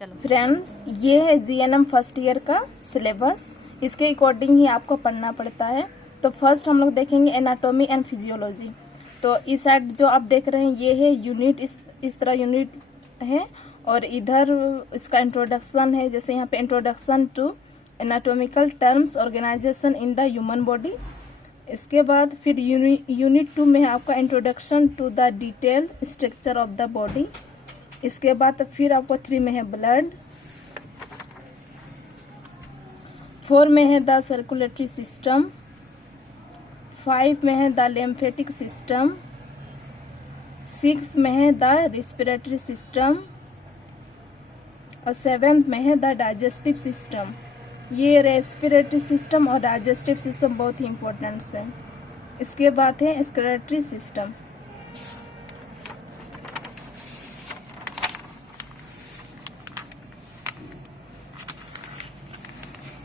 चलो फ्रेंड्स, ये है जीएनएम फर्स्ट ईयर का सिलेबस। इसके अकॉर्डिंग ही आपको पढ़ना पड़ता है। तो फर्स्ट हम लोग देखेंगे एनाटॉमी एंड फिजियोलॉजी। तो इस साइड जो आप देख रहे हैं ये है यूनिट, इस तरह यूनिट है। और इधर इसका इंट्रोडक्शन है, जैसे यहाँ पे introduction to anatomical terms organisation in the human body. इसके बाद फिर यूनिट 2 में है आपका introduction to the detailed structure of the body. इसके बाद फिर आपको 3 में है ब्लड, 4 में है द सर्कुलेटरी सिस्टम, 5 में है द लिम्फेटिक सिस्टम, 6 में है द रेस्पिरेटरी सिस्टम और 7th में है द डाइजेस्टिव सिस्टम। ये रेस्पिरेटरी सिस्टम और डाइजेस्टिव सिस्टम बहुत ही इंपॉर्टेंट है। इसके बाद है एक्सक्रीटरी सिस्टम।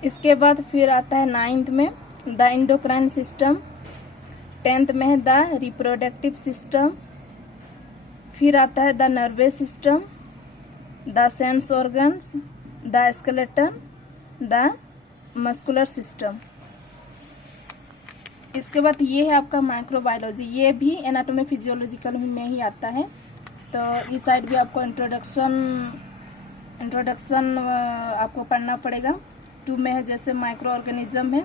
इसके बाद फिर आता है 9th में द एंडोक्राइन सिस्टम, 10th में है द रिप्रोडक्टिव सिस्टम, फिर आता है the nervous system, the sense organs, the skeleton, the muscular system. इसके बाद ये है आपका माइक्रोबायोलॉजी। ये भी एनाटॉमी फिजियोलॉजिकल में ही आता है। तो इस साइड भी आपको इंट्रोडक्शन आपको पढ़ना पड़ेगा। 2 में है जैसे माइक्रो ऑर्गेनिज्म है,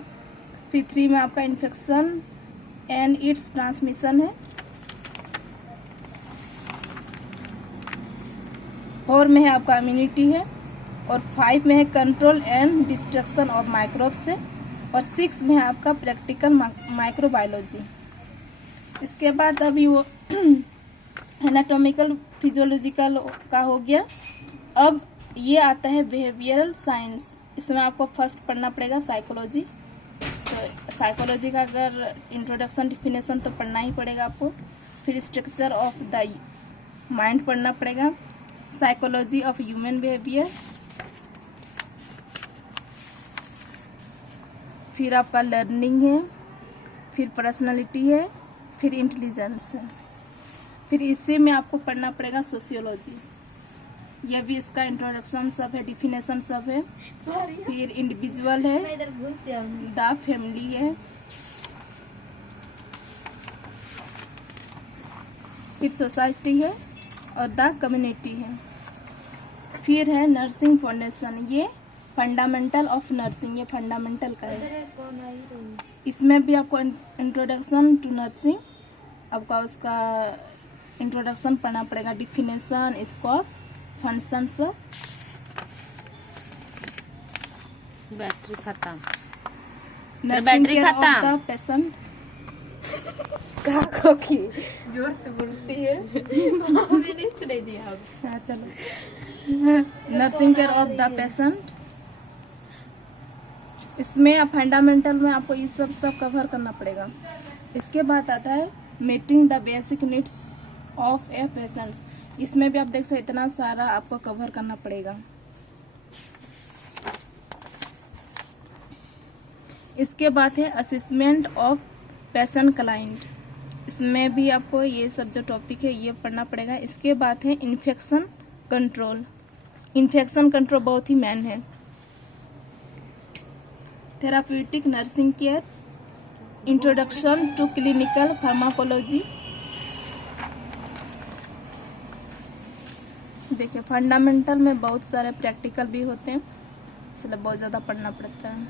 फिर 3 में आपका इन्फेक्शन एंड इट्स ट्रांसमिशन है, 4 में है आपका इम्यूनिटी है, और 5 में है control and destruction of microbes है, और 6 में है आपका प्रैक्टिकल माइक्रोबायोलॉजी। इसके बाद अभी वो एनाटॉमिकल फिजियोलॉजिकल का हो गया। अब ये आता है बिहेवियरल साइंस। इसमें आपको फर्स्ट पढ़ना पड़ेगा साइकोलॉजी। तो साइकोलॉजी का अगर इंट्रोडक्शन डिफिनेशन तो पढ़ना ही पड़ेगा आपको। फिर स्ट्रक्चर ऑफ द माइंड पढ़ना पड़ेगा, साइकोलॉजी ऑफ ह्यूमन बिहेवियर, फिर आपका लर्निंग है, फिर पर्सनालिटी है, फिर इंटेलिजेंस है। फिर इसी में आपको पढ़ना पड़ेगा सोशियोलॉजी। यह भी इसका इंट्रोडक्शन सब है, डिफिनेशन सब है। फिर इंडिविजुअल है, द फैमिली है, फिर सोसाइटी है और द कम्युनिटी है। फिर है नर्सिंग फाउंडेशन। ये फंडामेंटल ऑफ नर्सिंग, ये फंडामेंटल का है। इसमें भी आपको इंट्रोडक्शन टू नर्सिंग, आपका उसका इंट्रोडक्शन पढ़ना पड़ेगा, डिफिनेशन, स्कोप, फंक्शन सब। बैटरी खत्म, बैटरी खत्म। पेशेंट का की जोर से बोलती है। मैंने सुनाई दिया। हाँ चलो, nursing care of the patient. इसमें फंडामेंटल में आपको ये सब कवर करना पड़ेगा। इसके बाद आता है meeting the basic needs of A patients. इसमें भी आप देख सकते इतना सारा आपको कवर करना पड़ेगा। इसके बाद है असेसमेंट ऑफ पेशेंट क्लाइंट। इसमें भी आपको ये सब जो टॉपिक है ये पढ़ना पड़ेगा। इसके बाद है इन्फेक्शन कंट्रोल। इन्फेक्शन कंट्रोल बहुत ही मेन है। Therapeutic nursing care, introduction to clinical pharmacology. देखिए फंडामेंटल में बहुत सारे प्रैक्टिकल भी होते हैं, इसलिए बहुत ज़्यादा पढ़ना पड़ता है।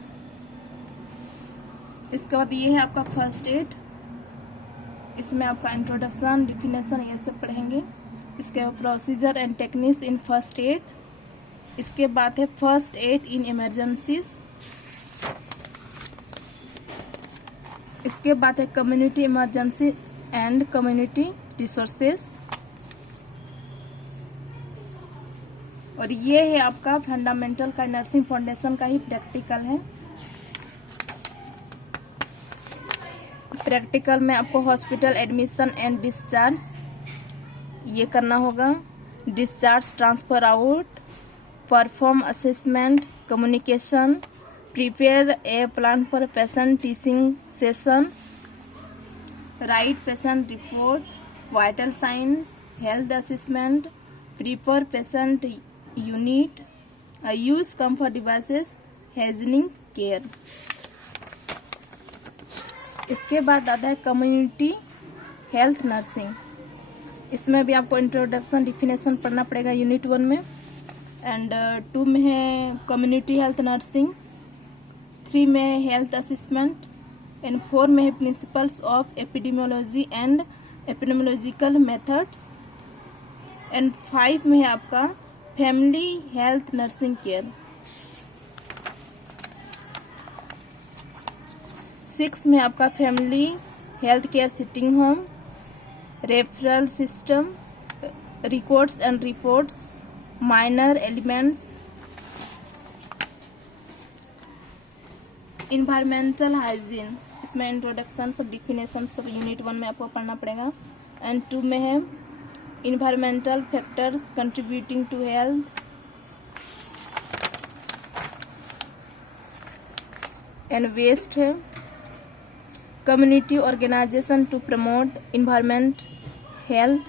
इसके बाद ये है आपका फर्स्ट एड। इसमें आपका इंट्रोडक्शन, डिफिनेशन ये सब पढ़ेंगे। इसके बाद procedure and techniques in first aid. इसके बाद है फर्स्ट एड इन इमरजेंसीज। इसके बाद है community emergency and community resources. और ये है आपका फंडामेंटल का नर्सिंग फाउंडेशन का ही प्रैक्टिकल है। प्रैक्टिकल में आपको हॉस्पिटल एडमिशन एंड डिस्चार्ज ये करना होगा, discharge, transfer out, perform assessment, communication, prepare a plan for patient teaching session, right patient report, vital science, health assessment, prepare patient unit, use comfort devices, hygienic care. इसके बाद आता है community health nursing. इसमें भी आपको introduction definition पढ़ना पड़ेगा unit 1 में। एंड 2 में है कम्युनिटी हेल्थ नर्सिंग, 3 में है हेल्थ असिस्मेंट, एंड 4 में है principles of epidemiology and epidemiological methods, and 5 में है आपका फैमिली हेल्थ नर्सिंग केयर। 6 में आपका family health care sitting home, referral system, records and reports, minor elements, environmental hygiene. इसमें इंट्रोडक्शन सब डिफिनेशन सब यूनिट 1 में आपको पढ़ना पड़ेगा। एंड 2 में है environmental factors contributing to health, and west है community organisation to promote environment health,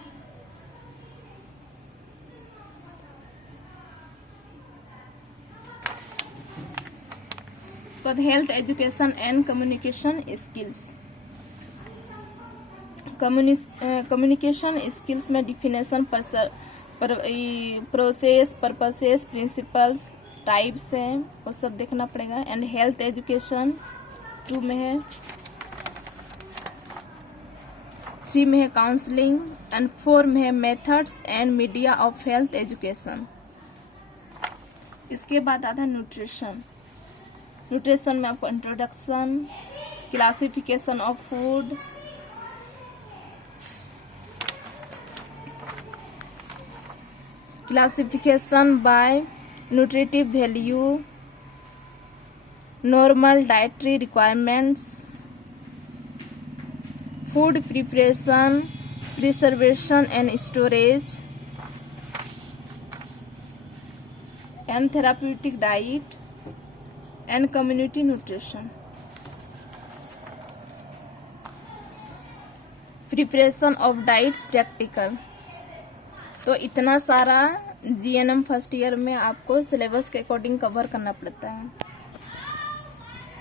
इसके बाद health education and communication skills. Communication skills में definition, process, purposes, principles, types हैं, वो सब देखना पड़ेगा। एंड हेल्थ एजुकेशन 2 में है, 3 में है काउंसलिंग, एंड 4 में है methods and media of health education. इसके बाद आता है न्यूट्रिशन। न्यूट्रिशन में आपको introduction, classification of food, classification bye nutritive value, normal dietary requirements, food preparation, preservation and storage, and therapeutic diet, and community nutrition. Preparation of diet practical. तो इतना सारा GNM first year में आपको syllabus के according cover करना पड़ता है।